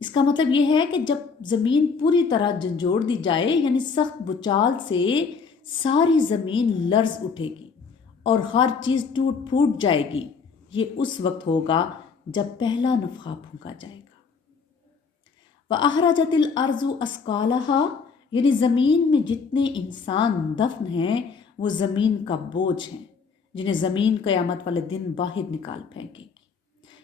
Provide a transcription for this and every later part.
اس کا مطلب یہ ہے کہ جب زمین پوری طرح جھنجھوڑ دی جائے، یعنی سخت بچال سے ساری زمین لرز اٹھے گی اور ہر چیز ٹوٹ پھوٹ جائے گی، یہ اس وقت ہوگا جب پہلا نفخہ پھونکا جائے گا۔ وَأَخْرَجَتِ الْأَرْضُ أَثْقَالَهَا، یعنی زمین میں جتنے انسان دفن ہیں وہ زمین کا بوجھ ہیں، جنہیں زمین قیامت والے دن باہر نکال پھینکے گی،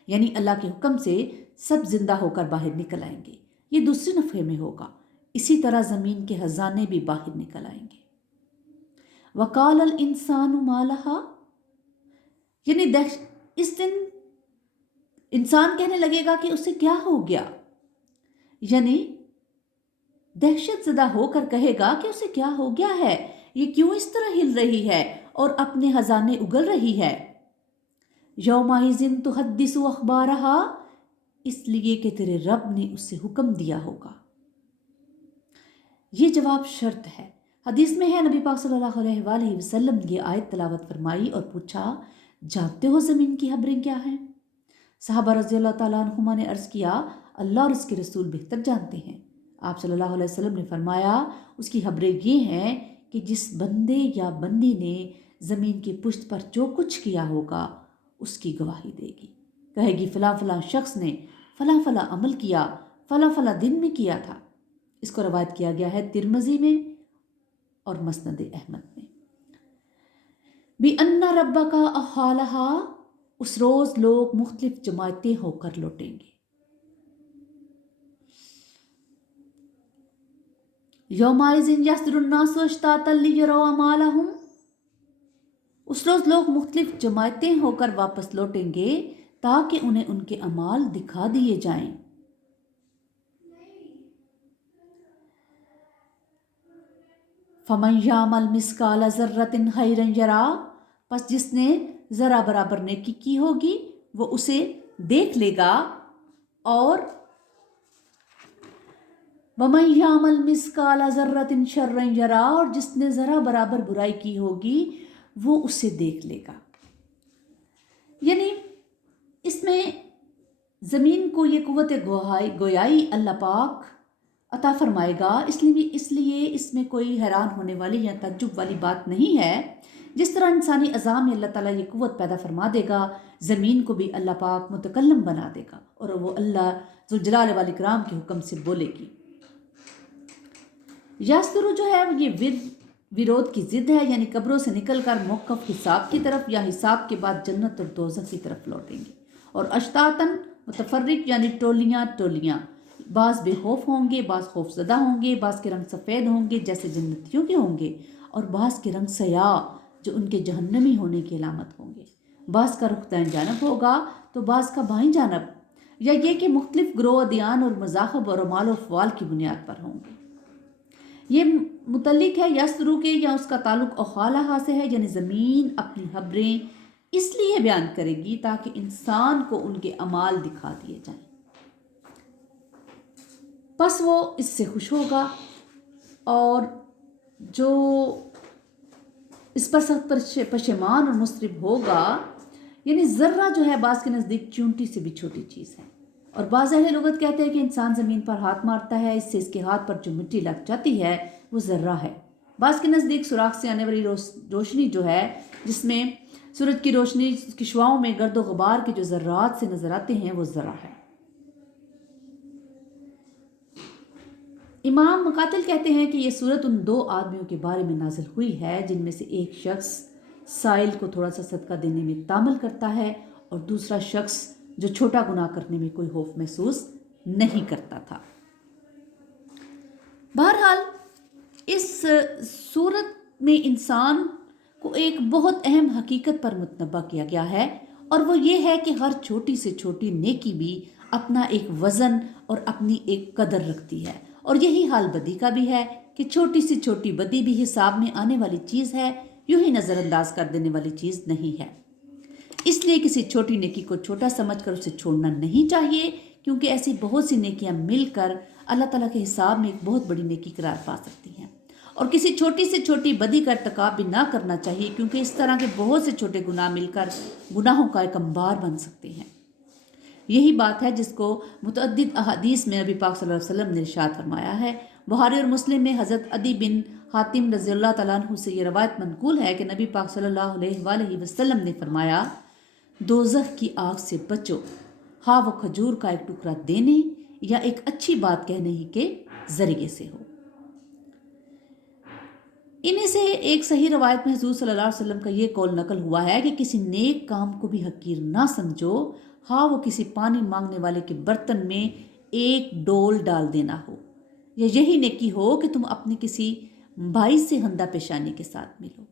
یعنی اللہ کے حکم سے سب زندہ ہو کر باہر نکل آئیں گے۔ یہ دوسرے نفخے میں ہوگا۔ اسی طرح زمین کے خزانے بھی باہر نکل آئیں گے۔ وَقَالَ الْإِنسَانُ مَا لَهَا، یعنی اس دن انسان کہنے لگے گا کہ اسے کیا ہو گیا، یعنی دہشت زدہ ہو کر کہے گا کہ اسے کیا ہو گیا ہے، یہ کیوں اس طرح ہل رہی ہے اور اپنے خزانے اگل رہی ہے۔ یومئذ تحدث اخبارها، اس لیے کہ تیرے رب نے اسے حکم دیا ہوگا۔ یہ جواب شرط ہے۔ حدیث میں ہے نبی پاک صلی اللہ علیہ وآلہ وسلم نے یہ آیت تلاوت فرمائی اور پوچھا، جانتے ہو زمین کی خبریں کیا ہیں؟ صحابہ رضی اللہ تعالیٰ عنہما نے عرض کیا، اللہ اور اس کے رسول بہتر جانتے ہیں۔ آپ صلی اللہ علیہ وسلم نے فرمایا، اس کی خبریں یہ ہیں کہ جس بندے یا بندی نے زمین کی پشت پر جو کچھ کیا ہوگا اس کی گواہی دے گی، کہے گی فلاں فلاں شخص نے فلاں فلاں عمل کیا، فلاں فلاں دن میں کیا تھا۔ اس کو روایت کیا گیا ہے ترمذی میں اور مسند احمد میں۔ بِأَنَّ رَبَّكَ أَحَالَهَا، اس روز لوگ مختلف جماعتیں ہو کر لوٹیں گے۔ یومئذ یصدر الناس اشتاتا لیروا اعمالهم، اس روز لوگ مختلف جماعتیں ہو کر واپس لوٹیں گے تاکہ انہیں ان کے اعمال دکھا دیے جائیں۔ فَمَن يَعْمَلْ مِثْقَالَ ذَرَّةٍ خَيْرًا يَرَهُ، پس جس نے ذرا برابر نیکی کی ہوگی وہ اسے دیکھ لے گا، اور وَمَن يَعْمَلْ مِثْقَالَ ذَرَّةٍ شَرًّا يَرَهُ، اور جس نے ذرا برابر برائی کی ہوگی وہ اسے دیکھ لے گا۔ یعنی اس میں زمین کو یہ قوت گویائی اللہ پاک عطا فرمائے گا، اس لیے اس میں کوئی حیران ہونے والی یا تعجب والی بات نہیں ہے۔ جس طرح انسانی اعضاء میں اللہ تعالیٰ یہ قوت پیدا فرما دے گا، زمین کو بھی اللہ پاک متکلم بنا دے گا اور وہ اللہ ذوالجلال والاکرام کے حکم سے بولے گی۔ یاسدرو جو ہے یہ ورود کی ضد ہے، یعنی قبروں سے نکل کر موقف حساب کی طرف یا حساب کے بعد جنت اور دوزخ کی طرف لوٹیں گے۔ اور اشتاتن متفرق، یعنی ٹولیاں ٹولیاں، بعض بے خوف ہوں گے، بعض خوف زدہ ہوں گے، بعض کے رنگ سفید ہوں گے جیسے جنتیوں کے ہوں گے، اور بعض کے رنگ سیاہ جو ان کے جہنمی ہونے کی علامت ہوں گے۔ بعض کا رخ دائیں جانب ہوگا تو بعض کا بائیں جانب، یا یہ کہ مختلف گروہ ادیان اور مذاہب اور اعمال و افعال کی بنیاد پر ہوں گے۔ یہ متعلق ہے یسرو کے یا اس کا تعلق اخالہا سے ہے، یعنی زمین اپنی خبریں اس لیے بیان کرے گی تاکہ انسان کو ان کے اعمال دکھا دیے جائیں، پس وہ اس سے خوش ہوگا، اور جو اس پر سخت پشیمان اور مضطرب ہوگا، یعنی ذرہ جو ہے بعض کے نزدیک چونٹی سے بھی چھوٹی چیز ہے، اور بعض اہل لغت کہتے ہیں کہ انسان زمین پر ہاتھ مارتا ہے، اس سے اس کے ہاتھ پر جو مٹی لگ جاتی ہے وہ ذرہ ہے۔ بعض کے نزدیک سوراخ سے آنے والی روشنی جو ہے، جس میں سورج کی روشنی کی شعاؤں میں گرد و غبار کے جو ذرات سے نظر آتے ہیں وہ ذرہ ہے۔ امام مقاتل کہتے ہیں کہ یہ سورت ان دو آدمیوں کے بارے میں نازل ہوئی ہے جن میں سے ایک شخص سائل کو تھوڑا سا صدقہ دینے میں تامل کرتا ہے، اور دوسرا شخص جو چھوٹا گناہ کرنے میں کوئی خوف محسوس نہیں کرتا تھا۔ بہرحال اس سورت میں انسان کو ایک بہت اہم حقیقت پر متنبہ کیا گیا ہے، اور وہ یہ ہے کہ ہر چھوٹی سے چھوٹی نیکی بھی اپنا ایک وزن اور اپنی ایک قدر رکھتی ہے، اور یہی حال بدی کا بھی ہے کہ چھوٹی سی چھوٹی بدی بھی حساب میں آنے والی چیز ہے، یوں ہی نظر انداز کر دینے والی چیز نہیں ہے۔ اس لیے کسی چھوٹی نیکی کو چھوٹا سمجھ کر اسے چھوڑنا نہیں چاہیے، کیونکہ ایسی بہت سی نیکیاں مل کر اللہ تعالیٰ کے حساب میں ایک بہت بڑی نیکی قرار پا سکتی ہیں، اور کسی چھوٹی سے چھوٹی بدی کا ارتکاب بھی نہ کرنا چاہیے، کیونکہ اس طرح کے بہت سے چھوٹے گناہ مل کر گناہوں کا ایک انبار بن سکتے ہیں۔ یہی بات ہے جس کو متعدد احادیث میں نبی پاک صلی اللہ علیہ وسلم نے ارشاد فرمایا ہے۔ بخاری اور مسلم میں حضرت عدی بن حاتم رضی اللہ تعالیٰ عنہ سے یہ روایت منقول ہے کہ نبی پاک صلی اللہ علیہ وآلہ وسلم نے فرمایا، دوزخ کی آگ سے بچو، ہاں وہ کھجور کا ایک ٹکڑا دینے یا ایک اچھی بات کہنے ہی کے ذریعے سے ہو۔ انہیں سے ایک صحیح روایت میں حضور صلی اللہ علیہ وسلم کا یہ قول نقل ہوا ہے کہ کسی نیک کام کو بھی حقیر نہ سمجھو، ہاں وہ کسی پانی مانگنے والے کے برتن میں ایک ڈول ڈال دینا ہو، یا یہی نیکی ہو کہ تم اپنے کسی بھائی سے ہندہ پیشانی کے ساتھ ملو۔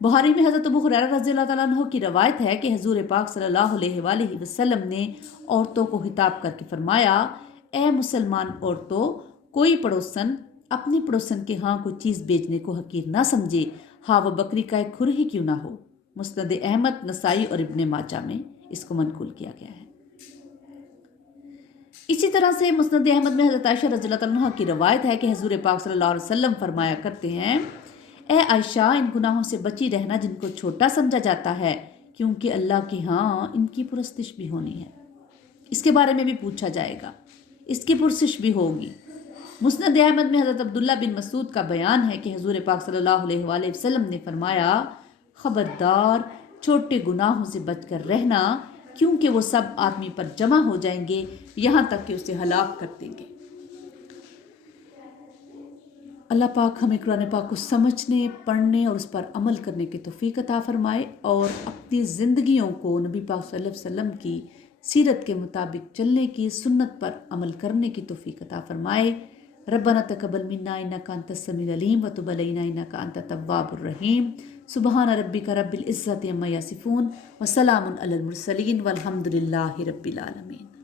بخاری میں حضرت ابو ہریرہ رضی اللہ تعالیٰ عنہ کی روایت ہے کہ حضور پاک صلی اللہ علیہ وآلہ وسلم نے عورتوں کو خطاب کر کے فرمایا، اے مسلمان عورتوں، کوئی پڑوسن اپنی پڑوسن کے ہاں کوئی چیز بیچنے کو حقیر نہ سمجھے، ہاں وہ بکری کا ایک کھر ہی کیوں نہ ہو۔ مسند احمد، نسائی اور ابن ماجہ میں اس کو منقول کیا گیا ہے۔ اسی طرح سے مسند احمد میں حضرت عائشہ رضی اللہ عنہ کی روایت ہے کہ حضور پاک صلی اللہ علیہ وسلم فرمایا کرتے ہیں، اے عائشہ، ان گناہوں سے بچی رہنا جن کو چھوٹا سمجھا جاتا ہے، کیونکہ اللہ کے ہاں ان کی پرستش بھی ہونی ہے، اس کے بارے میں بھی پوچھا جائے گا، اس کی پرستش بھی ہوگی۔ مسند احمد میں حضرت عبداللہ بن مسعود کا بیان ہے کہ حضور پاک صلی اللہ علیہ وآلہ وسلم نے فرمایا، خبردار، چھوٹے گناہوں سے بچ کر رہنا، کیونکہ وہ سب آدمی پر جمع ہو جائیں گے یہاں تک کہ اسے ہلاک کر دیں گے۔ اللہ پاک ہمیں قرآن پاک کو سمجھنے، پڑھنے اور اس پر عمل کرنے کی توفیق عطا فرمائے، اور اپنی زندگیوں کو نبی پاک صلی اللہ علیہ وسلم کی سیرت کے مطابق چلنے کی، سنت پر عمل کرنے کی توفیق عطا فرمائے۔ ربنا تقبل منا انک انت السمیع العلیم وتب علینا انک انت التواب الرحیم۔ سبحان ربک رب العزۃ عما یصفون وسلام علی المرسلین والحمد للہ رب العالمین۔